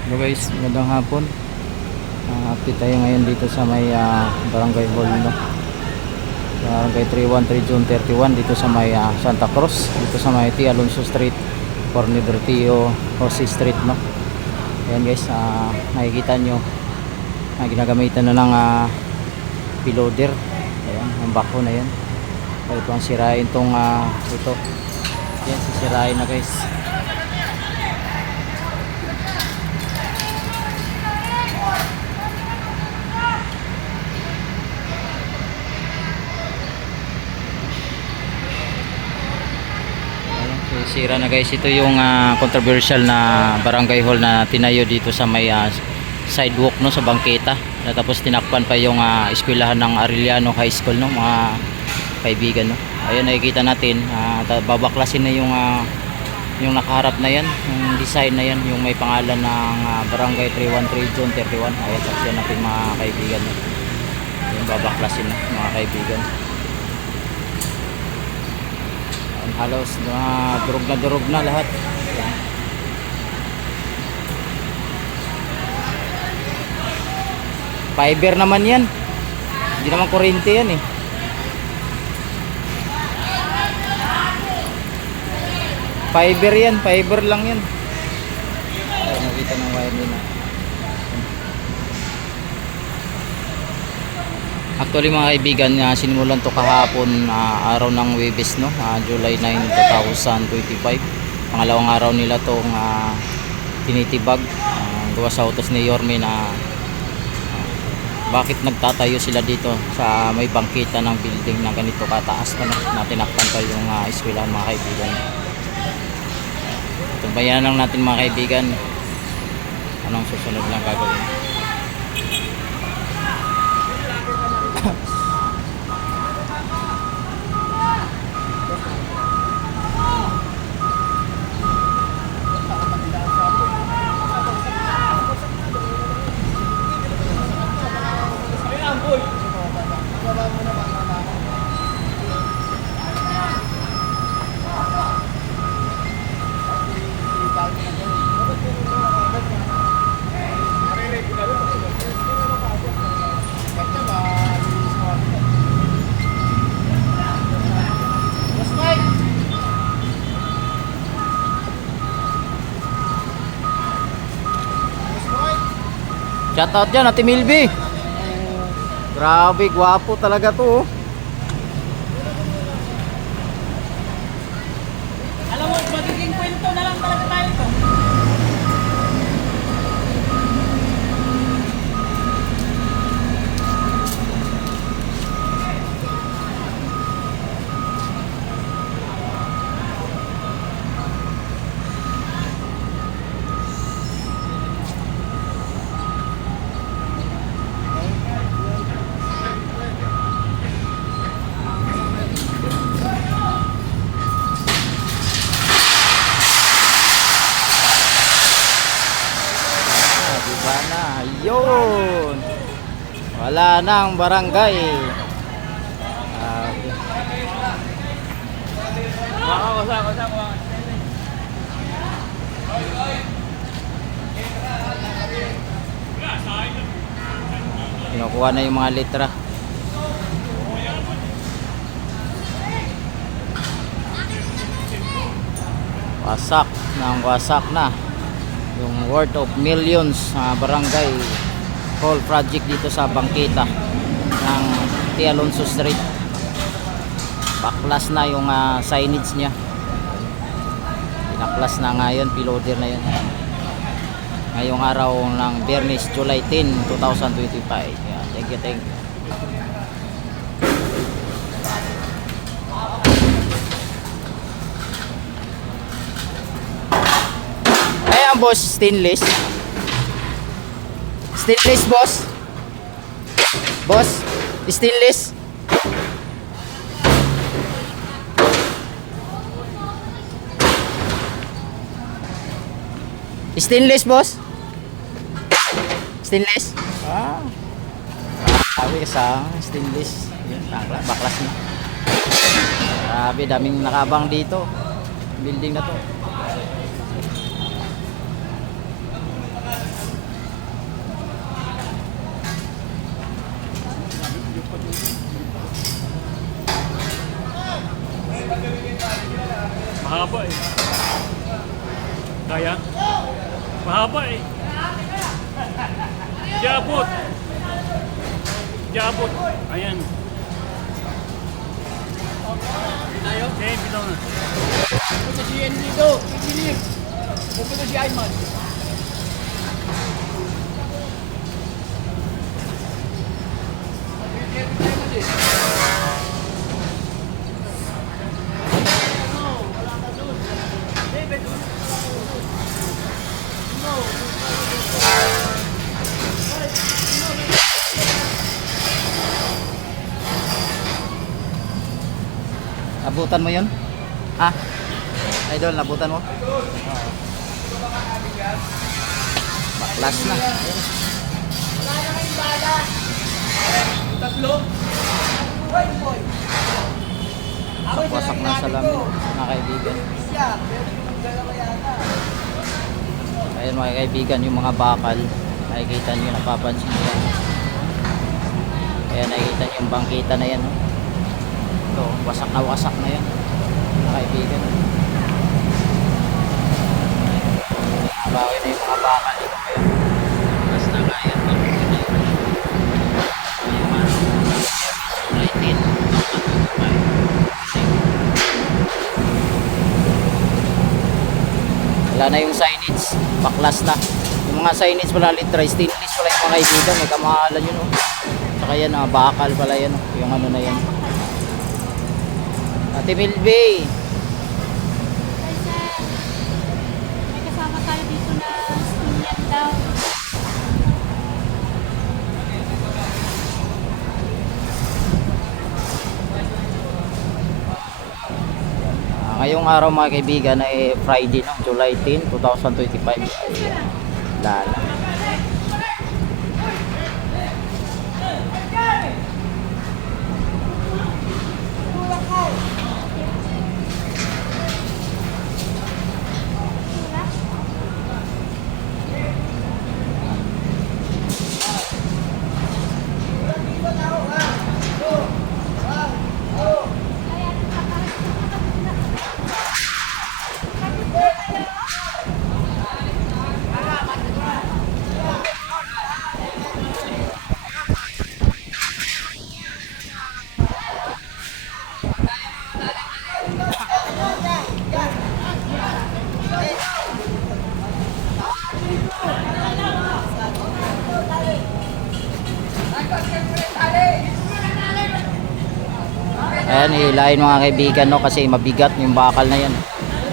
Hello guys, magandang hapon. Uh, update tayo ngayon dito sa may ah, Barangay Hall no. Barangay 313 June 31 dito sa may ah, Santa Cruz, dito sa may T. Alonso Street, Cornidor Tio, Jose Street no. Ayan guys, ah, nakikita nyo ah, ginagamitan na ng ah, piloder. Ayan, ang bako na yan. Kaya ito ang sirain tong ah, ito. Yan, sisirain na guys. Ayun, Sira na guys. Ito yung ah, controversial na barangay hall na tinayo dito sa may ah, sidewalk no sa bangketa. Na tapos tinakpan pa yung ah, eskwelahan ng Arellano High School no mga kaibigan no. Ayun nakikita natin ta- babaklasin na yung ah, yung nakaharap na yan, yung design na yan, yung may pangalan ng ah, Barangay 313 Zone 31. Ayan, saksiyan natin mga kaibigan. No? Yung babaklasin na mga kaibigan. Ayan, halos na durog na durog na lahat. Fiber naman yan. Hindi naman kuryente yan eh. Fiber yan, fiber lang yan. Ay, nakita ng wire nila. Actually mga kaibigan, uh, sinimulan to kahapon ah, araw ng Webes no, Ah, July 9, 2025. Pangalawang araw nila tong uh, tinitibag. Uh, gawa sa utos ni Yorme na ah, bakit nagtatayo sila dito sa may bangkita ng building na ganito kataas pa no, na tinakpan pa yung uh, eskwelahan mga kaibigan. Tumbayan lang natin mga kaibigan anong susunod na gagawin. Shoutout dyan, Ate Milby. Grabe, gwapo talaga to. oh. Alam mo, magiging kwento na lang talaga tayo to. Ah, diba na? Ayun. Wala nang barangay. Ah, Kinukuha na yung mga litra. Wasak ng wasak na yung worth of millions sa barangay hall project dito sa Bangkita ng T. Alonso Street. Baklas na yung ah, signage niya. Pinaklas na ngayon piloder na yun. Ngayong araw ng Biyernes July 10, 2025 yeah, thank you thank you. Ayan boss, stainless. Stainless boss. Boss, stainless. Stainless boss. Stainless. Ah. Sabi sa stainless. Yan, bakla- baklas na. Grabe, daming nakabang dito. Building na to. Mahaba eh. Jabot. Jabot. Ayan. Tayo? Okay, bitaw na. Pupunta si do. Ikilim. Pupunta si Ayman. Abutan mo yun? Ha? Idol, nabutan mo? Baklas na. Tatlo. Wasak na sa lamin, mga kaibigan. Ayan mga kaibigan, yung mga bakal, nakikita nyo, napapansin nyo yan. Ayan, nakikita nyo yung bangkita na yan. No? Ito, wasak na wasak na yan, mga kaibigan. Bawi na yung mga bakal dito ngayon. Mas na kaya, bangkita na yun. Yung 19, wala na yung signage baklas na yung mga signage pala litra stainless pala yung mga kaibigan may kamahalan yun oh. saka yan ah, bakal pala yan oh. yung ano na yan Ate Milby Kasi may kasama tayo dito na student daw. Ah, ngayong araw mga kaibigan ay Friday no? July 10, 2025 ay lala Ayan, hilahin mga kaibigan no kasi mabigat yung bakal na yan.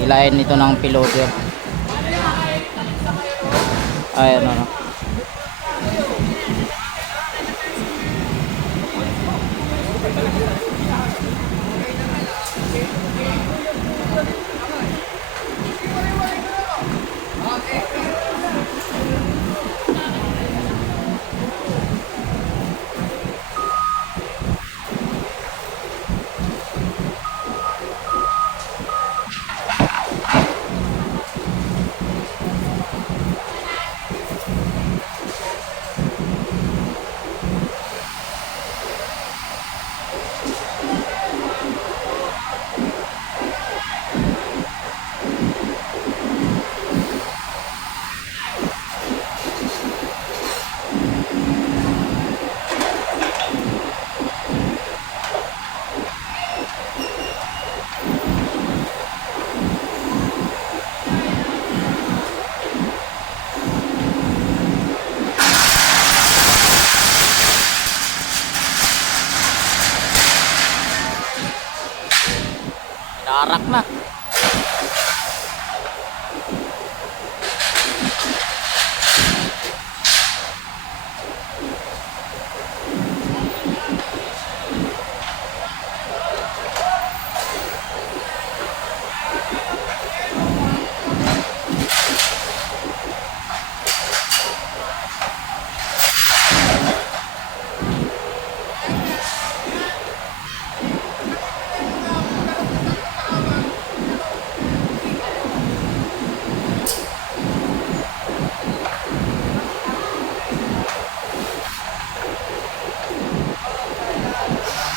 Hilahin nito ng piloter. Ayan ano. Inarak